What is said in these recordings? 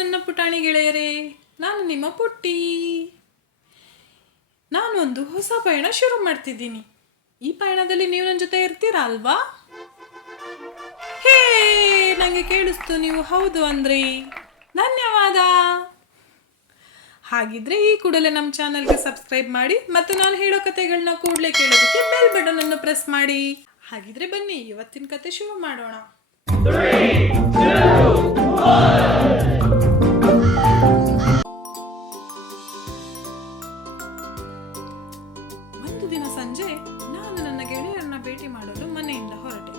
ನನ್ನ ಪುಟಾಣಿ ಗೆಳೆಯರೇ, ನಾನು ನಿಮ್ಮ ಪುಟ್ಟಿ. ನಾನು ಒಂದು ಹೊಸ ಪಯಣ ಶುರು ಮಾಡ್ತಿದ್ದೀನಿ. ಈ ಪಯಣದಲ್ಲಿ ನೀವು ನನ್ನ ಜೊತೆ ಇರ್ತೀರಾ ಅಲ್ವಾ? ಹೇ, ನನಗೆ ಕೇಳಿಸ್ತು ನೀವು ಹೌದು ಅಂದ್ರಿ. ಧನ್ಯವಾದ. ಹಾಗಿದ್ರೆ ಈ ಕೂಡಲೇ ನಮ್ಮ ಚಾನಲ್ಗೆ ಸಬ್ಸ್ಕ್ರೈಬ್ ಮಾಡಿ ಮತ್ತು ನಾನು ಹೇಳೋ ಕತೆಗಳನ್ನ ಕೂಡಲೇ ಕೇಳೋದಕ್ಕೆ ಬೆಲ್ ಬಟನ್ ಅನ್ನು ಪ್ರೆಸ್ ಮಾಡಿ. ಹಾಗಿದ್ರೆ ಬನ್ನಿ ಇವತ್ತಿನ ಕತೆ ಶುರು ಮಾಡೋಣ. ಒಂದು ದಿನ ಸಂಜೆ ನಾನು ನನ್ನ ಗೆಳೆಯರನ್ನ ಭೇಟಿ ಮಾಡಲು ಮನೆಯಿಂದ ಹೊರಟೆ.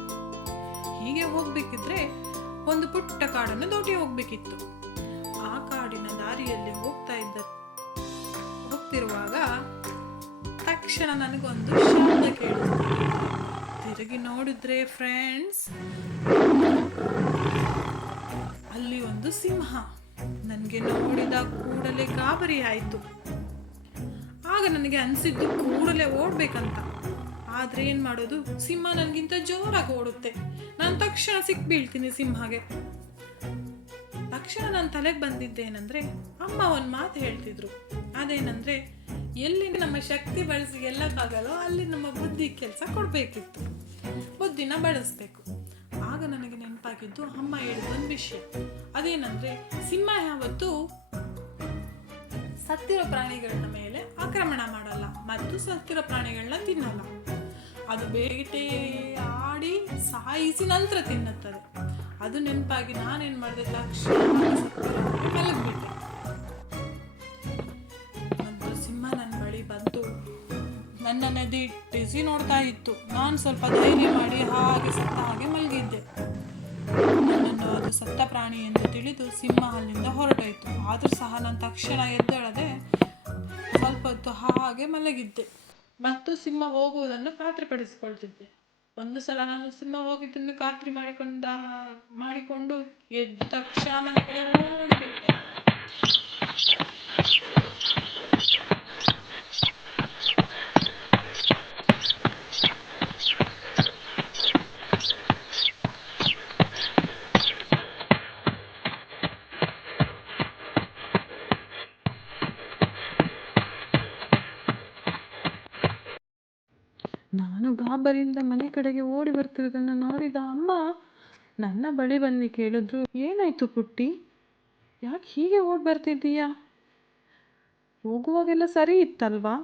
ಹೀಗೆ ಹೋಗ್ಬೇಕಿದ್ರೆ ಒಂದು ಪುಟ್ಟ ಕಾಡನ್ನು ದಾಟಿ ಹೋಗ್ಬೇಕಿತ್ತು. ಆ ಕಾಡಿನ ದಾರಿಯಲ್ಲಿ ಹೋಗ್ತಿರುವಾಗ ತಕ್ಷಣ ನನಗೊಂದು ಶಬ್ದ ಕೇಳಿಸ್ತು. ತಿರುಗಿ ನೋಡಿದ್ರೆ ಫ್ರೆಂಡ್ಸ್, ಅಲ್ಲಿ ಒಂದು ಸಿಂಹ. ನನಗೆ ನೋಡಿದ ಕೂಡಲೇ ಗಾಬರಿ ಆಯಿತು. ಆಗ ನನಗೆ ಅನಿಸಿದ್ದು ಕೂಡಲೇ ಓಡ್ಬೇಕಂತ. ಆದ್ರೆ ಏನ್ ಮಾಡೋದು, ಸಿಂಹ ನನಗಿಂತ ಜೋರಾಗಿ ಓಡುತ್ತೆ. ನಾನು ತಕ್ಷಣ ಸಿಕ್ಬೀಳ್ತೀನಿ ಸಿಂಹಗೆ. ತಕ್ಷಣ ನನ್ನ ತಲೆಗೆ ಬಂದಿದ್ದೇನೆಂದ್ರೆ, ಅಮ್ಮ ಒಂದು ಮಾತು ಹೇಳ್ತಿದ್ರು. ಅದೇನಂದ್ರೆ, ಎಲ್ಲಿ ನಮ್ಮ ಶಕ್ತಿ ಬಳಸಿ ಗೆಲ್ಲಕ್ಕಾಗಲ್ಲೋ ಅಲ್ಲಿ ನಮ್ಮ ಬುದ್ಧಿ ಕೆಲಸ ಕೊಡಬೇಕಿತ್ತು, ಬುದ್ಧಿನ ಬಳಸಬೇಕು. ಆಗ ನನಗೆ ನೆನಪಾಗಿದ್ದು ಅಮ್ಮ ಹೇಳಿದ ಒಂದು ವಿಷಯ. ಅದೇನಂದ್ರೆ, ಸಿಂಹ ಯಾವತ್ತೂ ಸತ್ತಿರೋ ಪ್ರಾಣಿಗಳನ್ನ ಮೇಲೆ ಆಕ್ರಮಣ ಮಾಡಲ್ಲ ಮತ್ತು ಸತ್ತಿರೋ ಪ್ರಾಣಿಗಳನ್ನ ತಿನ್ನಲ್ಲ. ಅದು ಬೇಟೆ ಆಡಿ ಸಾಯಿಸಿ ನಂತರ ತಿನ್ನುತ್ತದೆ. ಅದು ನೆನಪಾಗಿ ನಾನೇನ್ ಮಾಡಿದೆ, ತಕ್ಷಣ ಮಲಗಿಬಿಟ್ಟೆ. ನಂತರ ಸಿಂಹ ನನ್ನ ಬಳಿ ಬಂತು. ನನ್ನ ನೆದಿಟ್ಟಿಸಿ ನೋಡ್ತಾ ಇತ್ತು. ನಾನು ಸ್ವಲ್ಪ ಧೈರ್ಯ ಮಾಡಿ ಹಾಗೆ ಸತ್ತ ಹಾಗೆ ಮಲಗಿದ್ದೆ. ನನ್ನನ್ನು ಅದು ಸತ್ತ ಪ್ರಾಣಿ ಎಂದು ತಿಳಿದು ಸಿಂಹ ಅಲ್ಲಿಂದ ಹೊರಟಾಯಿತು. ಆದರೂ ಸಹ ನಾನು ತಕ್ಷಣ ಎದ್ದೇಳದೆ ಸ್ವಲ್ಪ ಹೊತ್ತು ಹಾಗೆ ಮಲಗಿದ್ದೆ ಮತ್ತು ಸಿಂಹ ಹೋಗುವುದನ್ನು ಖಾತ್ರಿಪಡಿಸಿಕೊಳ್ತಿದ್ದೆ. ಒಂದು ಸಲ ನಾನು ಸಿಂಹ ಹೋಗಿದ್ದನ್ನು ಖಾತ್ರಿ ಮಾಡಿಕೊಂಡು ಎದ್ದ ತಕ್ಷಣ ಓಡಿಬಿಟ್ಟೆ. ನಾನು ಗಾಬರಿಯಿಂದ ಮನೆ ಕಡೆಗೆ ಓಡಿ ಬರ್ತಿರೋದನ್ನು ನೋಡಿದ ಅಮ್ಮ ನನ್ನ ಬಳಿ ಬಂದು ಕೇಳಿದ್ರು, ಏನಾಯ್ತು ಪುಟ್ಟಿ, ಯಾಕೆ ಹೀಗೆ ಓಡಿ ಬರ್ತಿದ್ದೀಯಾ? ಹೋಗುವಾಗೆಲ್ಲ ಸರಿ ಇತ್ತಲ್ವಾ?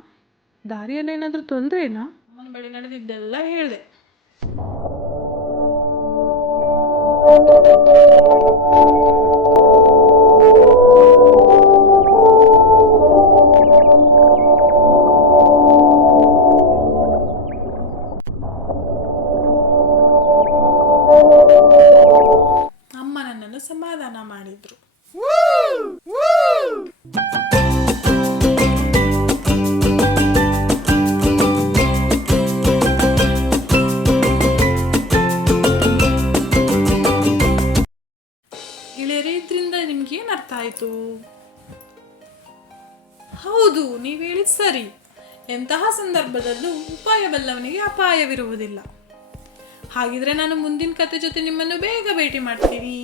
ದಾರಿಯಲ್ಲಿ ಏನಾದರೂ ತೊಂದರೆನಾ? ಅಮ್ಮನ ಬಳಿ ನಡೆದಿದ್ದೆಲ್ಲ ಹೇಳಿದೆ. ಅಮ್ಮ ನನ್ನನ್ನು ಸಮಾಧಾನ ಮಾಡಿದ್ರು. ಗೆಳೆಯರೇ, ಇದರಿಂದ ನಿಮ್ಗೆ ಏನ್ ಅರ್ಥ ಆಯ್ತು? ಹೌದು, ನೀವು ಹೇಳಿದ್ ಸರಿ. ಎಂತಹ ಸಂದರ್ಭದಲ್ಲೂ ಉಪಾಯ ಬಲ್ಲವನಿಗೆ ಅಪಾಯವಿರುವುದಿಲ್ಲ. ಹಾಗಿದ್ರೆ ನಾನು ಮುಂದಿನ ಕತೆ ಜೊತೆ ನಿಮ್ಮನ್ನು ಬೇಗ ಭೇಟಿ ಮಾಡ್ತೀನಿ.